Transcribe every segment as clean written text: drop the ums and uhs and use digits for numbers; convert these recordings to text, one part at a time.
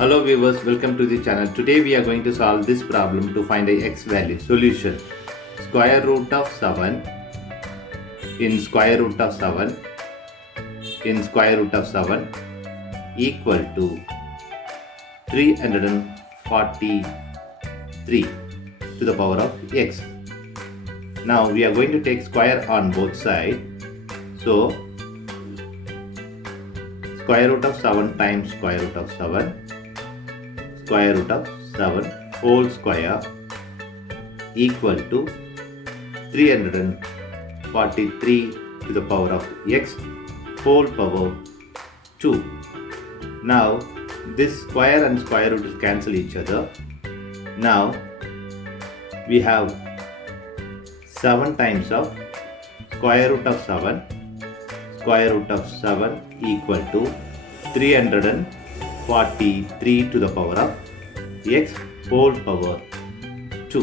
Hello viewers, welcome to the channel. Today we are going to solve this problem to find a x value. Solution: square root of 7 in square root of 7 in square root of 7 equal to 343 to the power of x. Now we are going to take square on both sides. So square root of 7 times square root of 7 square root of 7 whole square equal to 343 to the power of x whole power 2. Now this square and square root cancel each other. Now we have 7 times of square root of 7 equal to 343 to the power of x whole power 2.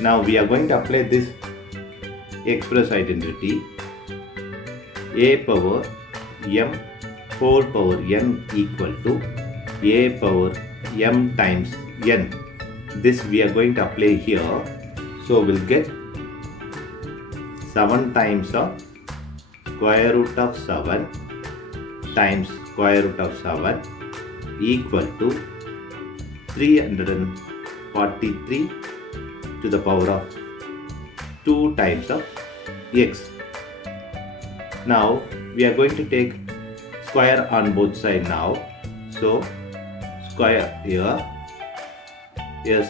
Now we are going to apply this express identity. A power m whole power n equal to a power m times n. This we are going to apply here. So we'll get 7 times of square root of 7 times square root of 7 equal to 343 to the power of 2 times of x. Now we are going to take square on both sides now. So square here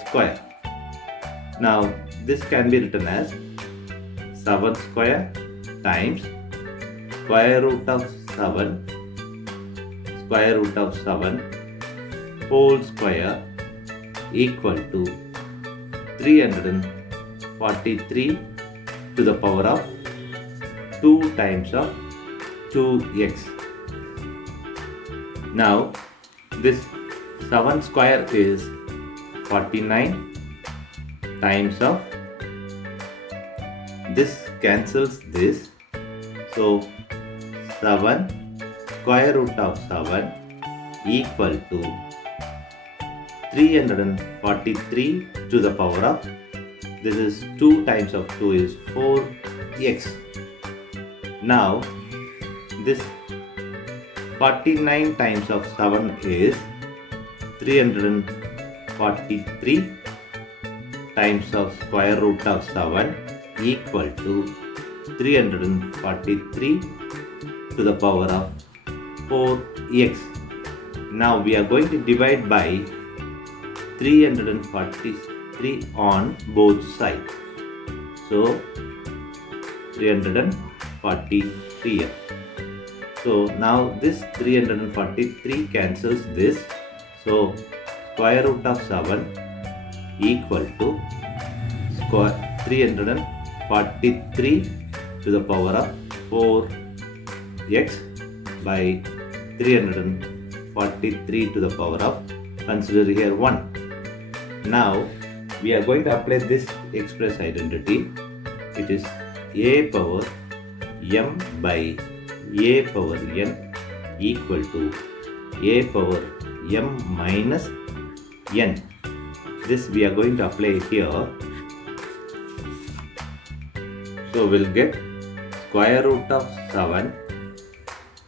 square. Now this can be written as 7 square times square root of 7 whole square equal to 343 to the power of 2 times of 2x. Now this 7 square is 49 times of this cancels this. So 7 square root of 7 equal to 343 to the power of, this is 2 times of 2 is 4x. Now this 49 times of 7 is 343 times of square root of 7 equal to 343 to the power of 4x. Now we are going to divide by 343 on both sides. So 343. So now this 343 cancels this. So square root of 7 equal to 343 to the power of 4x by 343 to the power of, consider here 1. Now we are going to apply this express identity. It is a power m by a power n equal to a power m minus n. This we are going to apply here. So we'll get square root of 7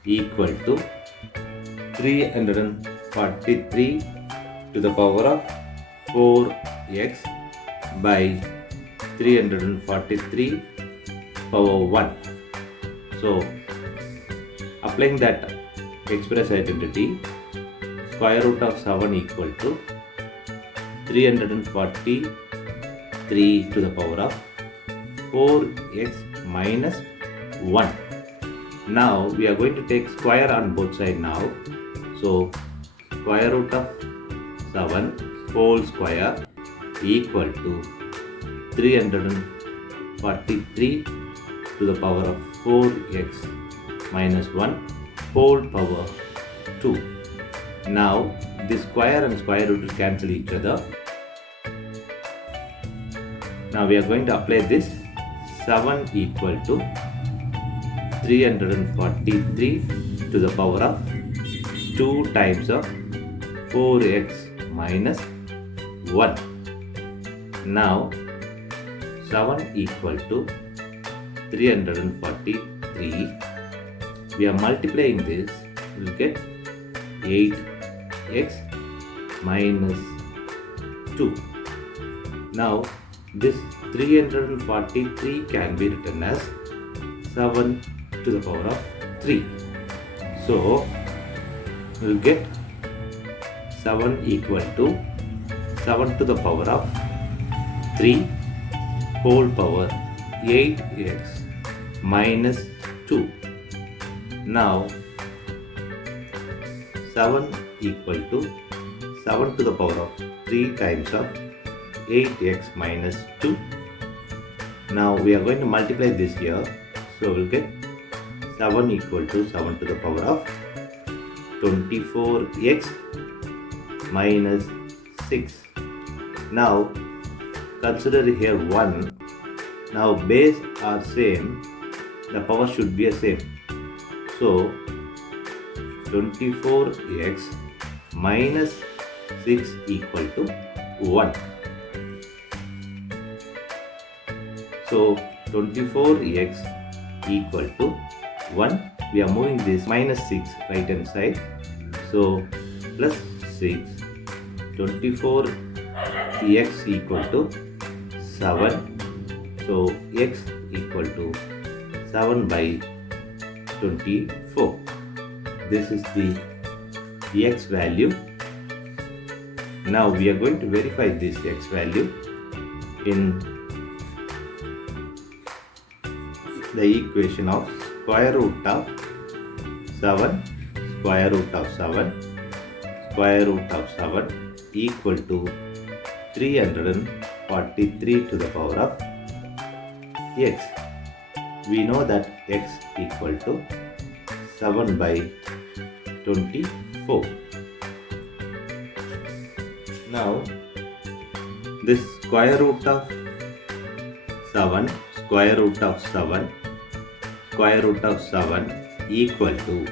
equal to 343 to the power of 4x by 343 power 1. So applying that express identity, square root of 7 equal to 343 to the power of 4x minus 1. Now we are going to take square on both sides now. So square root of 7 whole square equal to 343 to the power of 4x minus 1 whole power 2. Now this square and square root will cancel each other. Now we are going to apply this 7 equal to 343 to the power of 2 times of 4x minus 1. Now 7 equal to 343. We are multiplying this, we will get 8x minus 2. Now this 343 can be written as 7 to the power of 3. So we will get 7 equal to 7 to the power of 3 whole power 8x minus 2. Now 7 equal to 7 to the power of 3 times of 8x minus 2. Now we are going to multiply this here. So we will get 7 equal to 7 to the power of 24x minus 6. Now consider here 1. Now base are same, the power should be the same. So 24x minus 6 equal to 1. So 24x equal to 1. We are moving this minus 6 right hand side. So plus 6. 24x equal to 7. So x equal to 7 by 24. This is the x value. Now we are going to verify this x value in the equation of square root of 7 square root of 7 square root of 7 equal to 343 to the power of x. We know that x equal to 7 by 24. Now this square root of 7 square root of 7 square root of 7 equal to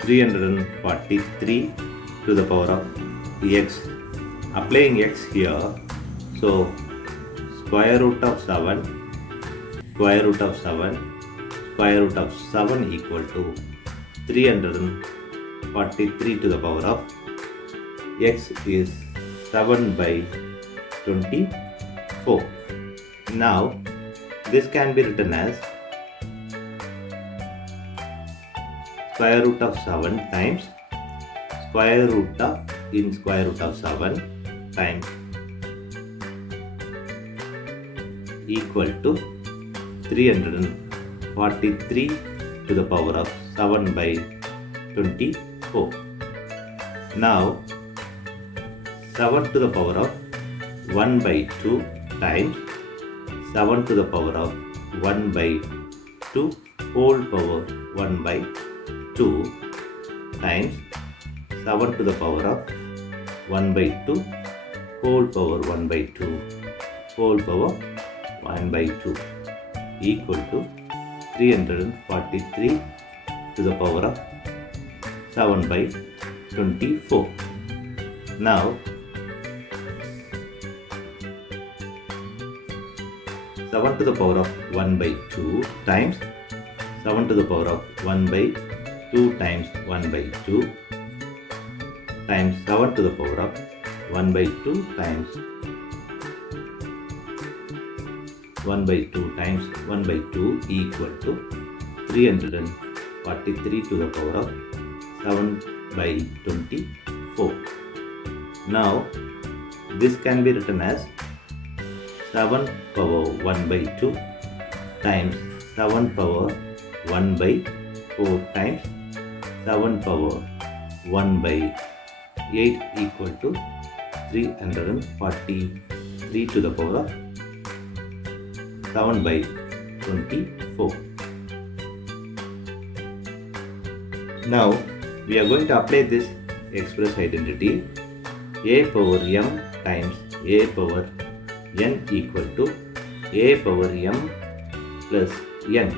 343 to the power of x. Applying x here, so square root of 7 square root of 7 square root of 7 equal to 343 to the power of x is 7 by 24. Now this can be written as square root of 7 times square root of in square root of 7 times equal to 343 to the power of 7 by 24. Now 7 to the power of 1 by 2 times 7 to the power of 1 by 2 whole power 1 by 2 times 7 to the power of 1 by 2 whole power 1 by 2 whole power 1 by 2 equal to 343 to the power of 7 by 24. Now 7 to the power of 1 by 2 times 7 to the power of 1 by 2 times 1 by 2 times 7 to the power of 1 by 2 times 1 by 2 times 1 by 2 equal to 343 to the power of 7 by 24. Now this can be written as 7 power 1 by 2 times 7 power 1 by 4 times 7 power 1 by 8 equal to 343 to the power of 7 by 24. Now we are going to apply this express identity. A power m times a power n equal to a power m plus n.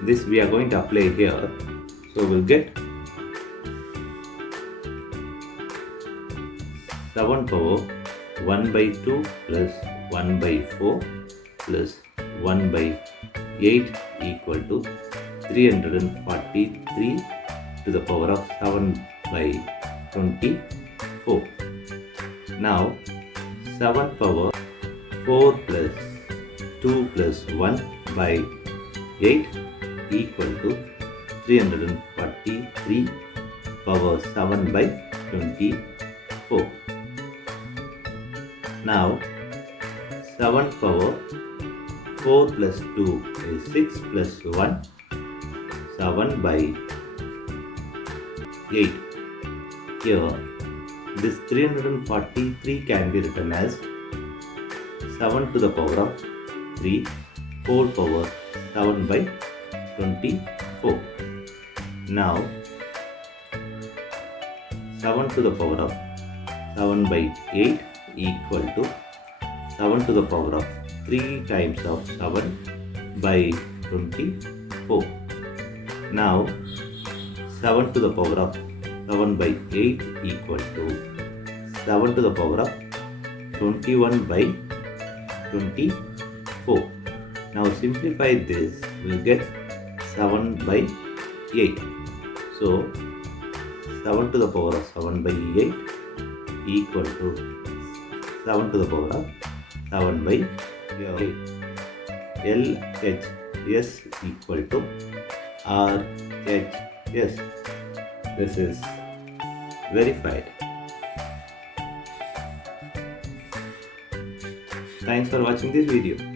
This we are going to apply here. So we'll get 7 power 1 by 2 plus 1 by 4 plus 1 by 8 equal to 343 to the power of 7 by 24. Now 7 power 4 plus 2 plus 1 by 8 equal to 343 power 7 by 24. Now 7 power 4 plus 2 is 6 plus 1, 7 by 8. Here this 343 can be written as 7 to the power of 3 whole power 7 by 24. Now 7 to the power of 7 by 8 equal to 7 to the power of 3 times of 7 by 24. Now 7 to the power of 7 by 8 equal to 7 to the power of 21 by 24. Now simplify this, we'll get 7 by 8. So 7 to the power of 7 by 8 equal to 7 to the power of 7 by 8. LHS equal to RHS. This is verified. Thanks for watching this video.